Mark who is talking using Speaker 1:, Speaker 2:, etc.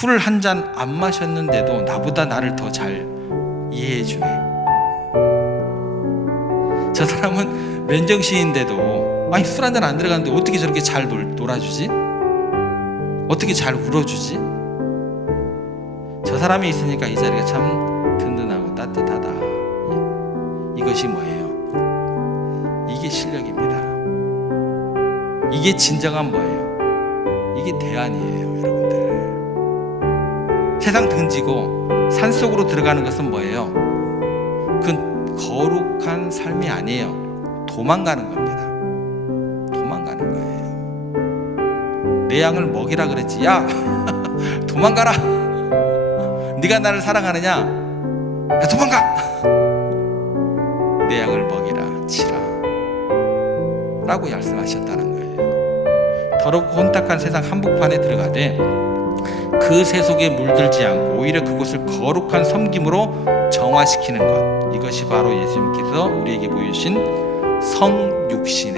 Speaker 1: 술을 한 잔 안 마셨는데도 나보다 나를 더 잘 이해해 주네. 저 사람은 맨정신인데도 아니 술 한 잔 안 들어갔는데 어떻게 저렇게 잘 놀, 놀아주지? 어떻게 잘 울어주지? 저 사람이 있으니까 이 자리가 참 든든하고 따뜻하다. 이것이 뭐예요? 이게 실력입니다. 이게 진정한 뭐예요? 이게 대안이에요, 여러분들. 세상 등지고 산 속으로 들어가는 것은 뭐예요? 그 거룩한 삶이 아니에요. 도망가는 겁니다. 도망가는 거예요. 내 양을 먹이라 그랬지. 야, 도망가라. 네가 나를 사랑하느냐? 야, 도망가. 내 양을 먹이라 치라. 라고 말씀하셨다는 거예요. 더럽고 혼탁한 세상 한복판에 들어가되 그 세속에 물들지 않고 오히려 그곳을 거룩한 섬김으로 정화시키는 것. 이것이 바로 예수님께서 우리에게 보여주신 성육신의